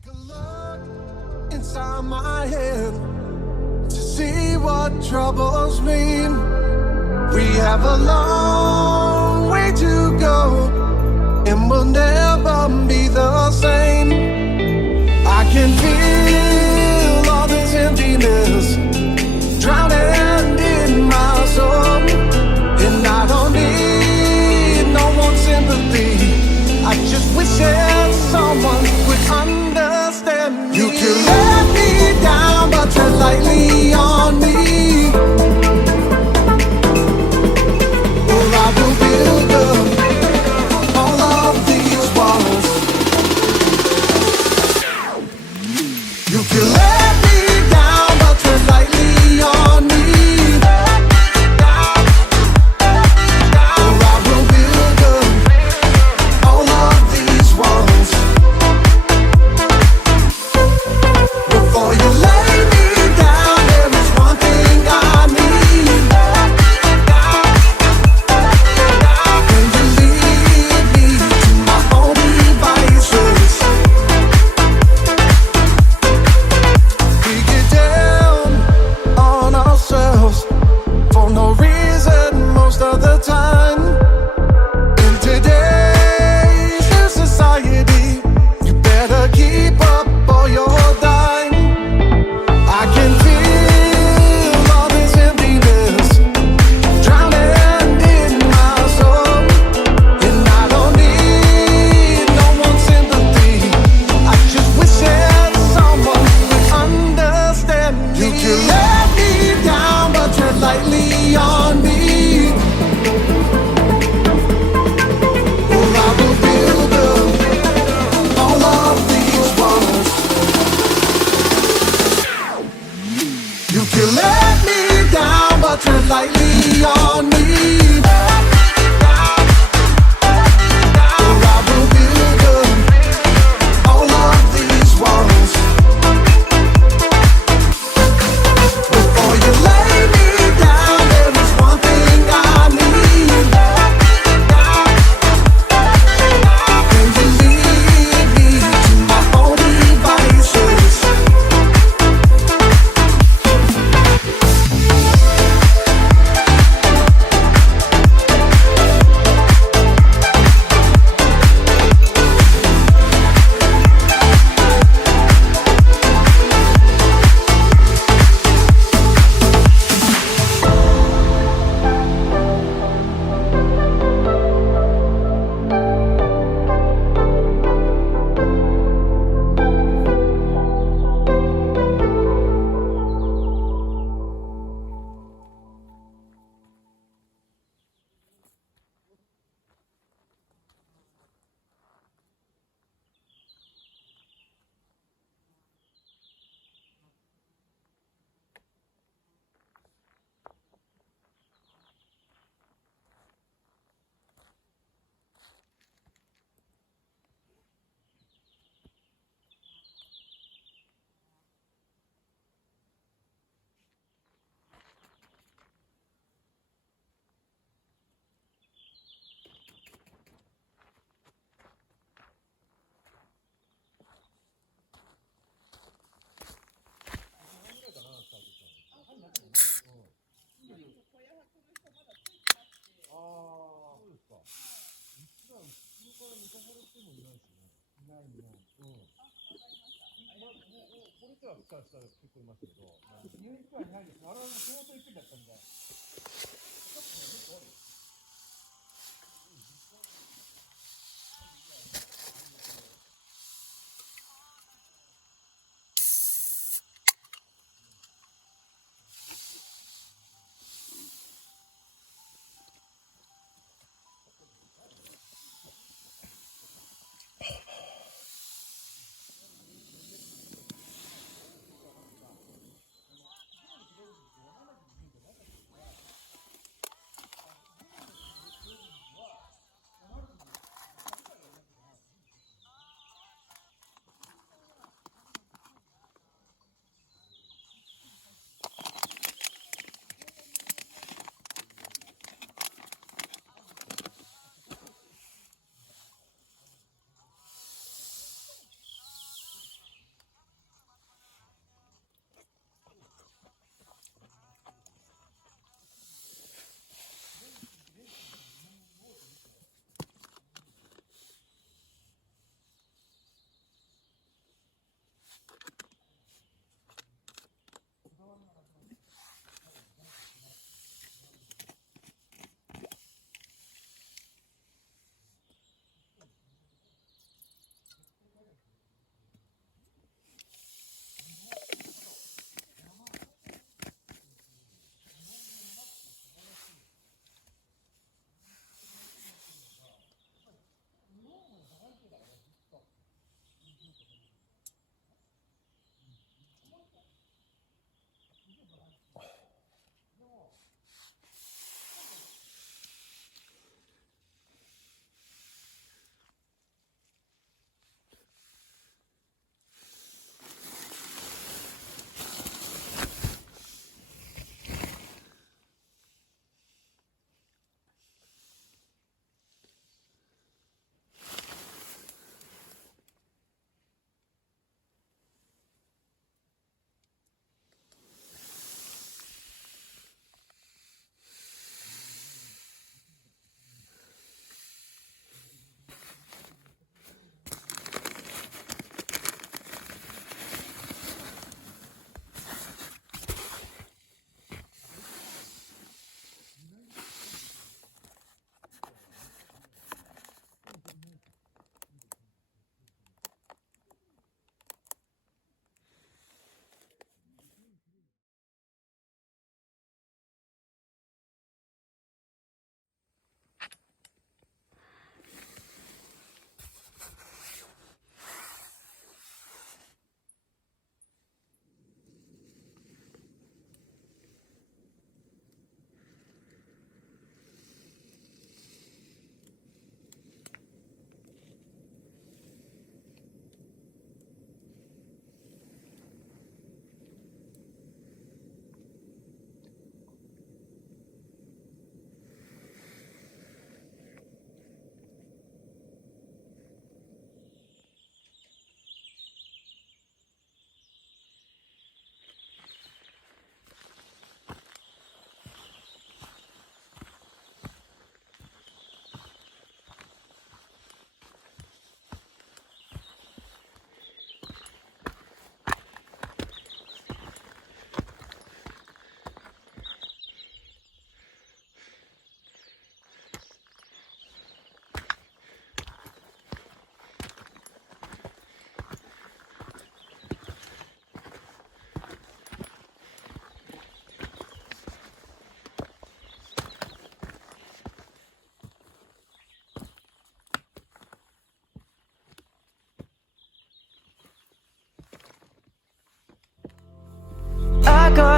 Take a look inside my head to see what troubles me. We have a long way to go, and we'll never be the same. I can feel all this emptiness drowning in my soul, and I don't need no more sympathy. I just wish that someone would understand me. You can let me down, but tread lightly on me. Or I will build up all of these walls. You can let me down, but tread lightly on me. Or I will build up all of these walls. Before you lay me down, there is one thing I need. Can you lead me to my own devices? We get down on ourselves for no reason most of the time. In today's new society, you better keep up or you'll die. I can feel all this emptiness drowning in my soul, and I don't need no one's sympathy. I just wish that someone would understand me. You can let me down, but tread lightly on me. Or I will build up all of these walls. You can let me down, but tread lightly on me. Or I will build up all of these walls. Before you lay me down, there is one thing I need. Can you lead me to my own devices?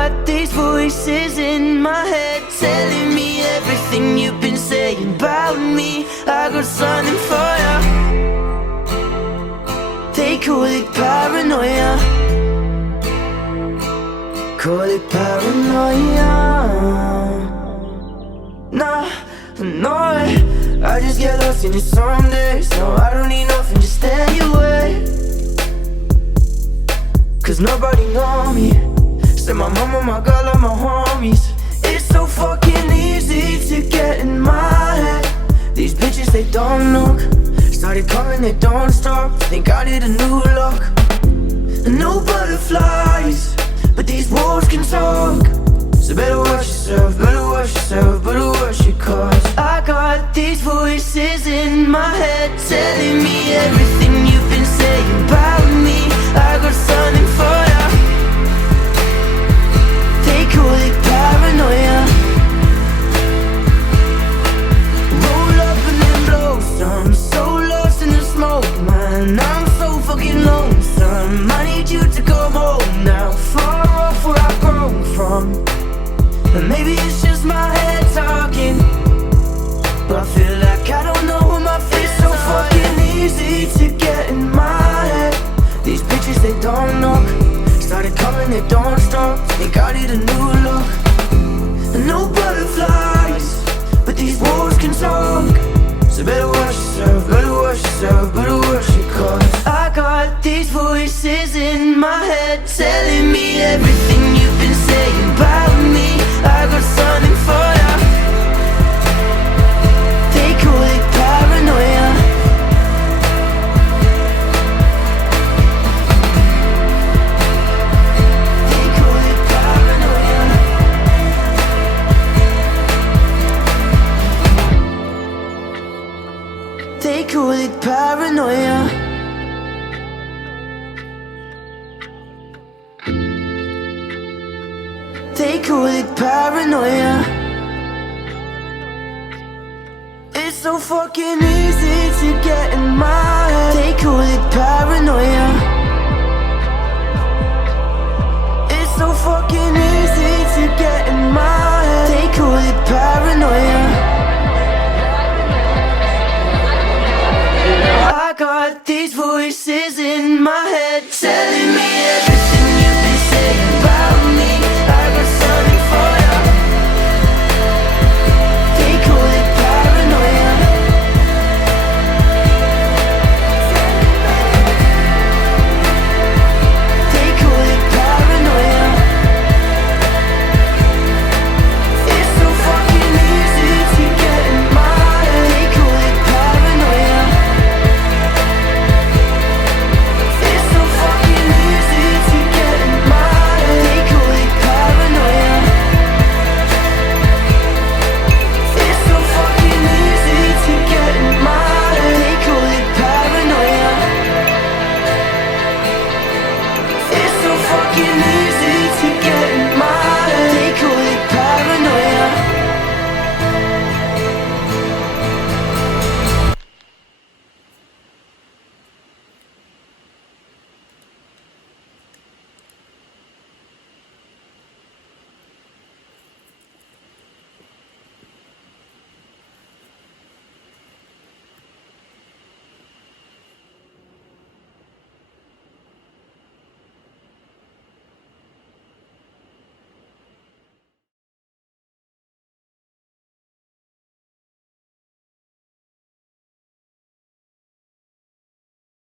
got these voices in my head telling me everything you've been saying about me. I got something for ya. They call it paranoia. Call it paranoia. Nah, no, I just get lost in it some days. No, I don't need nothing, just stay away. Cause nobody know me. Said my mama, my girl, and my homies. It's so fucking easy to get in my head. These bitches, they don't look. Started coming, they don't stop. Think I need a new look. No butterflies, but these walls can talk. So better watch yourself, better watch yourself, better watch your cause. I got these voices in my head telling me everything you've been saying about me. I got something for ya. They call it paranoia. Roll up and then blow some. So lost in the smoke, man, I'm so fucking lonesome. I need you to come home now, far off where I've grown from. And maybe it's just my head talking, but I feel like I don't know what my face. So fucking easy to get in my head. These bitches, they don't know. Started coming, they don't stop. Think I need a new look. And no butterflies, but these walls can talk. So better watch yourself, better watch yourself, better watch your cause. I got these voices in my head telling me everything you've been saying about me. I got something for ya. They call it paranoia. They call it paranoia. They call it paranoia. They call it paranoia. It's so fucking easy to get in my head. They call it paranoia. It's so fucking easy to get in my head. They call it paranoia. I got these voices in my head telling me